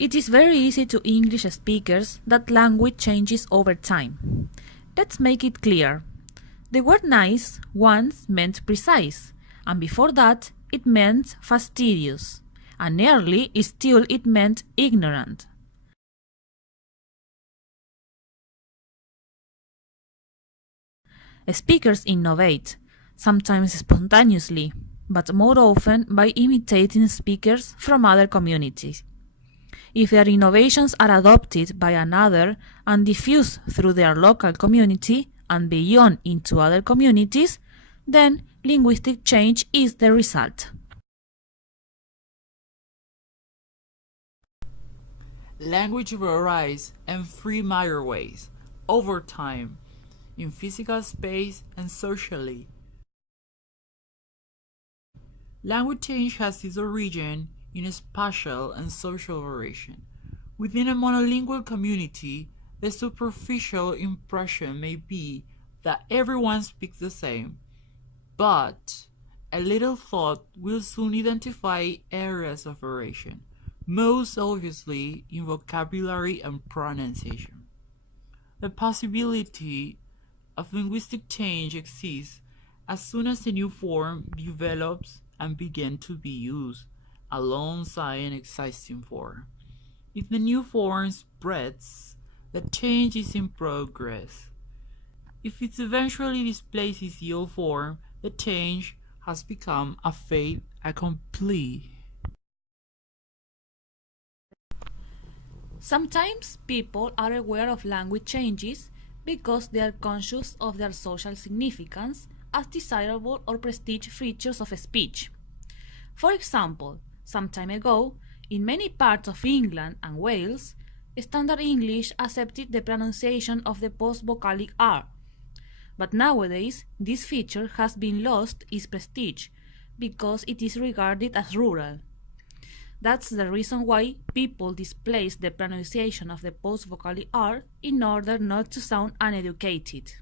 It is very easy to English speakers that language changes over time. Let's make it clear. The word nice once meant precise, and before that it meant fastidious, and early still it meant ignorant. Speakers innovate, sometimes spontaneously, but more often by imitating speakers from other communities. If their innovations are adopted by another and diffused through their local community and beyond into other communities, then linguistic change is the result. Language varies in three major ways: over time, in physical space, and socially. Language change has its origin in spatial and social variation. Within a monolingual community, the superficial impression may be that everyone speaks the same, but a little thought will soon identify areas of variation, most obviously in vocabulary and pronunciation. The possibility of linguistic change exists as soon as a new form develops and begins to be used alongside an existing form. If the new form spreads, the change is in progress. If it eventually displaces the old form, the change has become a fait accompli. Sometimes people are aware of language changes because they are conscious of their social significance as desirable or prestige features of speech. For example, some time ago, in many parts of England and Wales, Standard English accepted the pronunciation of the post-vocalic R. But nowadays, this feature has been lost its prestige because it is regarded as rural. That's the reason why people displace the pronunciation of the post-vocalic R in order not to sound uneducated.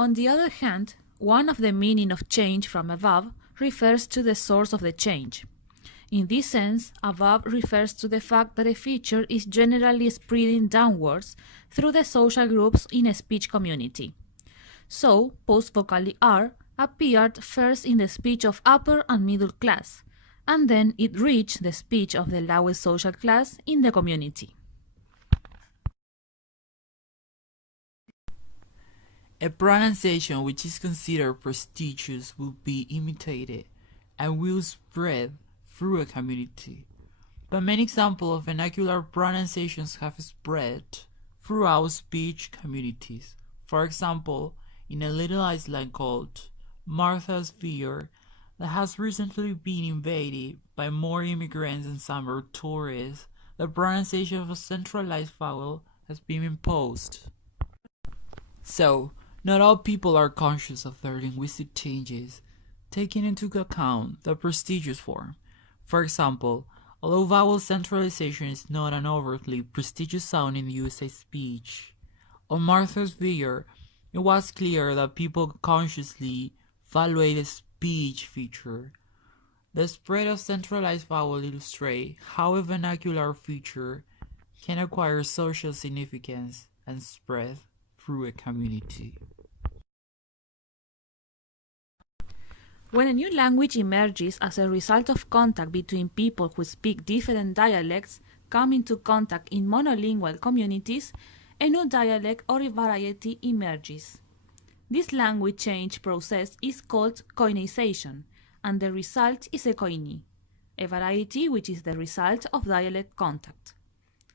On the other hand, one of the meaning of change from above refers to the source of the change. In this sense, above refers to the fact that a feature is generally spreading downwards through the social groups in a speech community. So, post-vocalic R appeared first in the speech of upper and middle class, and then it reached the speech of the lowest social class in the community. A pronunciation which is considered prestigious will be imitated and will spread through a community. But many examples of vernacular pronunciations have spread throughout speech communities. For example, in a little island called Martha's Vineyard that has recently been invaded by more immigrants and summer tourists, the pronunciation of a centralized vowel has been imposed. So, not all people are conscious of their linguistic changes, taking into account the prestigious form. For example, although vowel centralization is not an overtly prestigious sound in USA speech, on Martha's Vineyard, it was clear that people consciously valued a speech feature. The spread of centralized vowel illustrates how a vernacular feature can acquire social significance and spread through a community. When a new language emerges as a result of contact between people who speak different dialects come into contact in monolingual communities, a new dialect or a variety emerges. This language change process is called koinization, and the result is a koine, a variety which is the result of dialect contact.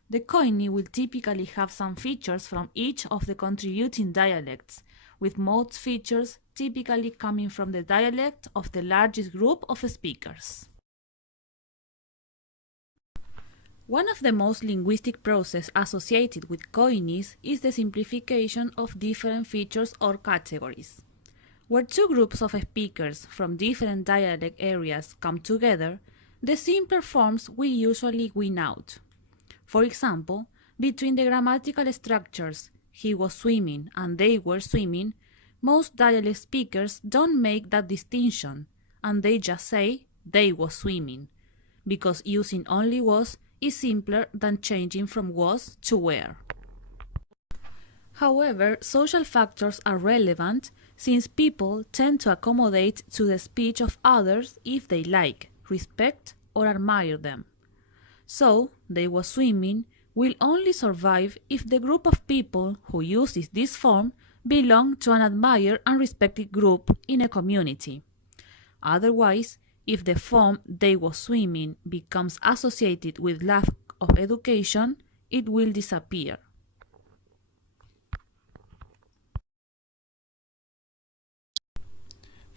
The koine will typically have some features from each of the contributing dialects, with most features typically coming from the dialect of the largest group of speakers. One of the most linguistic processes associated with koines is the simplification of different features or categories. Where two groups of speakers from different dialect areas come together, the simpler forms will usually win out. For example, between the grammatical structures he was swimming and they were swimming, most dialect speakers don't make that distinction, and they just say they was swimming, because using only was is simpler than changing from was to were. However, social factors are relevant since people tend to accommodate to the speech of others if they like, respect, or admire them. So, they was swimming will only survive if the group of people who uses this form belong to an admired and respected group in a community. Otherwise, if the form they was swimming becomes associated with lack of education, it will disappear.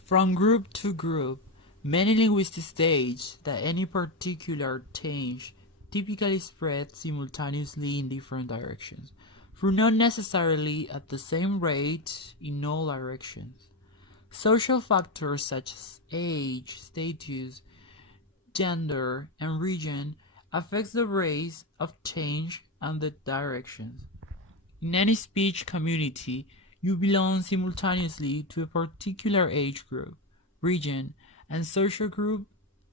From group to group, many linguists state that any particular change typically spreads simultaneously in different directions, though not necessarily at the same rate in all directions. Social factors such as age, status, gender, and region affects the rate of change and the directions. In any speech community, you belong simultaneously to a particular age group, region, and social group,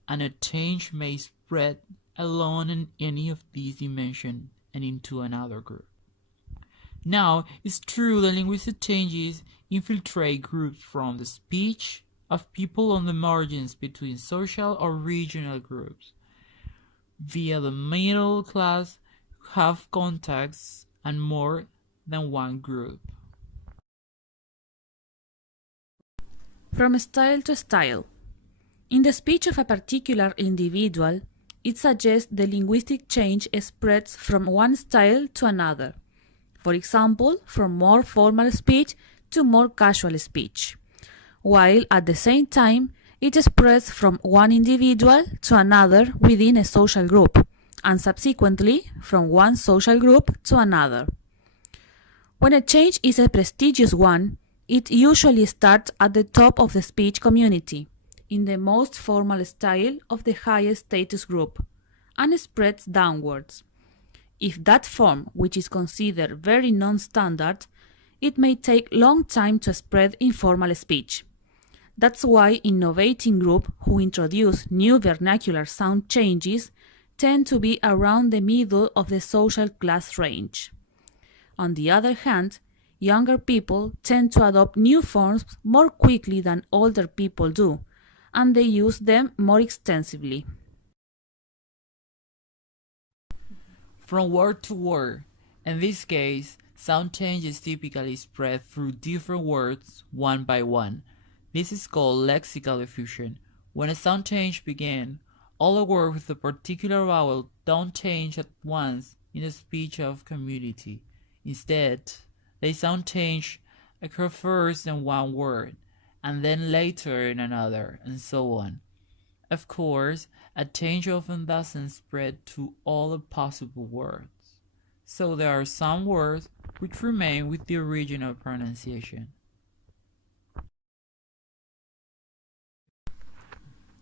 and a change may spread along in any of these dimensions and into another group. Now, it's true that linguistic changes infiltrate groups from the speech of people on the margins between social or regional groups. Via the middle class have contacts and more than one group. From style to style. In the speech of a particular individual, it suggests the linguistic change spreads from one style to another. For example, from more formal speech to more casual speech, while at the same time it spreads from one individual to another within a social group, and subsequently from one social group to another. When a change is a prestigious one, it usually starts at the top of the speech community, in the most formal style of the highest status group, and spreads downwards. If that form, which is considered very non-standard, it may take long time to spread in formal speech. That's why innovating groups who introduce new vernacular sound changes tend to be around the middle of the social class range. On the other hand, younger people tend to adopt new forms more quickly than older people do, and they use them more extensively. From word to word, in this case, sound changes typically spread through different words one by one. This is called lexical diffusion. When a sound change begins, all the words with a particular vowel don't change at once in the speech of community. Instead, they sound change occur first in one word, and then later in another, and so on. Of course, a change often doesn't spread to all the possible words, so there are some words which remain with the original pronunciation.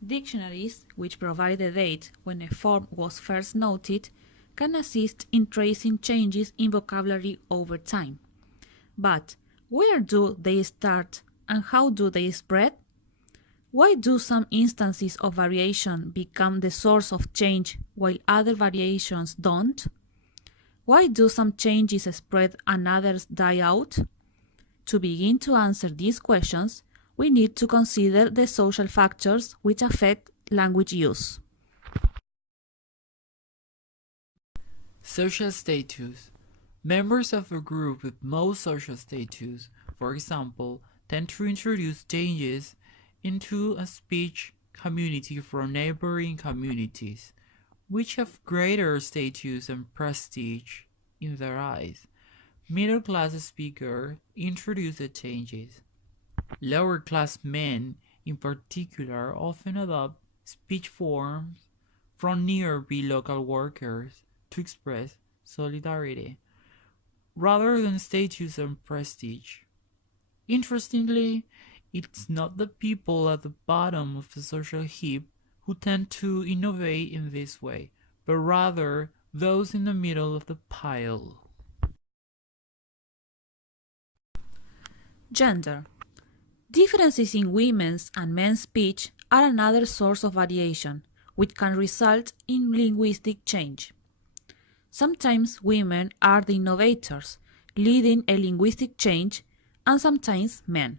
Dictionaries, which provide the date when a form was first noted, can assist in tracing changes in vocabulary over time. But where do they start and how do they spread? Why do some instances of variation become the source of change while other variations don't? Why do some changes spread and others die out? To begin to answer these questions, we need to consider the social factors which affect language use. Social status. Members of a group with most social status, for example, tend to introduce changes into a speech community from neighboring communities, which have greater status and prestige in their eyes. Middle-class speakers introduce the changes. Lower-class men, in particular, often adopt speech forms from nearby local workers to express solidarity, rather than status and prestige. Interestingly, it's not the people at the bottom of the social heap who tend to innovate in this way, but rather those in the middle of the pile. Gender. Differences in women's and men's speech are another source of variation, which can result in linguistic change. Sometimes women are the innovators, leading a linguistic change, and sometimes men.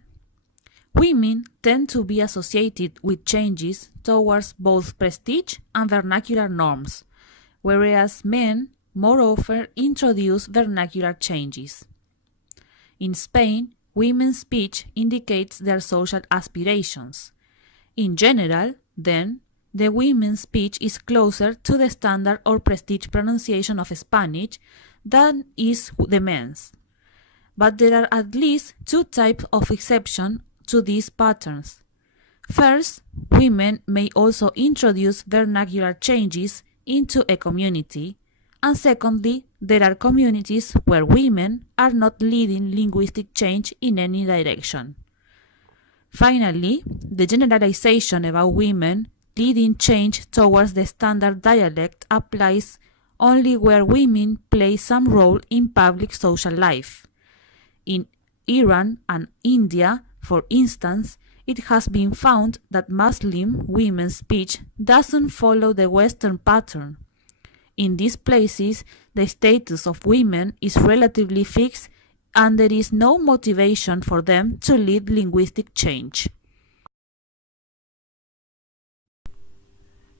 Women tend to be associated with changes towards both prestige and vernacular norms, whereas men more often introduce vernacular changes. In Spain, women's speech indicates their social aspirations. In general, then, the women's speech is closer to the standard or prestige pronunciation of Spanish than is the men's. But there are at least two types of exception to these patterns. First, women may also introduce vernacular changes into a community, and secondly, there are communities where women are not leading linguistic change in any direction. Finally, the generalization about women leading change towards the standard dialect applies only where women play some role in public social life. In Iran and India, for instance, it has been found that Muslim women's speech doesn't follow the Western pattern. In these places, the status of women is relatively fixed and there is no motivation for them to lead linguistic change.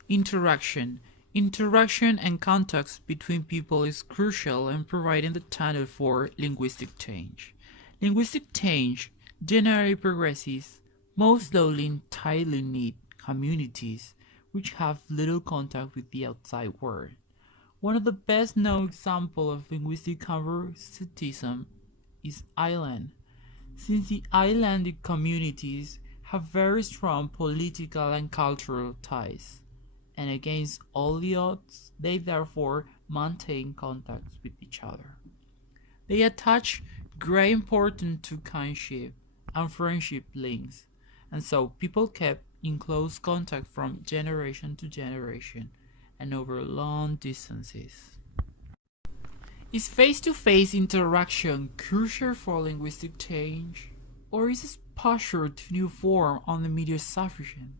Interaction. Interaction and context between people is crucial in providing the channel for linguistic change. Linguistic change generally progresses most slowly in tightly knit communities which have little contact with the outside world. One of the best known examples of linguistic conservatism is Ireland, since the Icelandic communities have very strong political and cultural ties, and against all the odds, they therefore maintain contacts with each other. They attach great importance to kinship and friendship links, and so people kept in close contact from generation to generation and over long distances. Is face-to-face interaction crucial for linguistic change, or is exposure to new form on the media sufficient?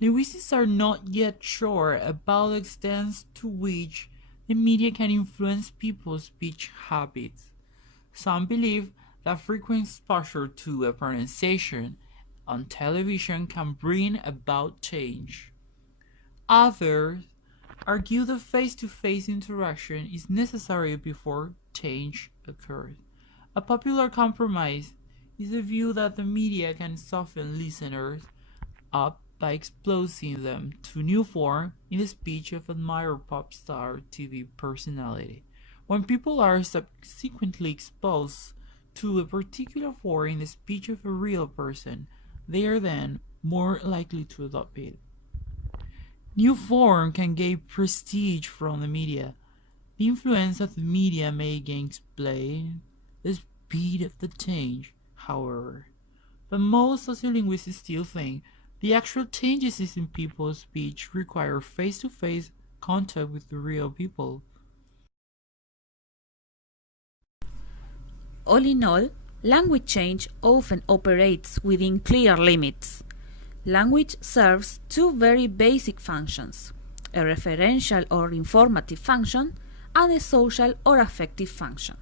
Linguists are not yet sure about the extent to which the media can influence people's speech habits. Some believe that frequent exposure to a pronunciation on television can bring about change. Others argue that face-to-face interaction is necessary before change occurs. A popular compromise is the view that the media can soften listeners up by exposing them to new form in the speech of admired pop star TV personality. When people are subsequently exposed to a particular form in the speech of a real person, they are then more likely to adopt it. New form can gain prestige from the media. The influence of the media may again explain the speed of the change, however. But most sociolinguists still think the actual changes in people's speech require face-to-face contact with the real people. All in all, language change often operates within clear limits. Language serves two very basic functions, a referential or informative function and a social or affective function.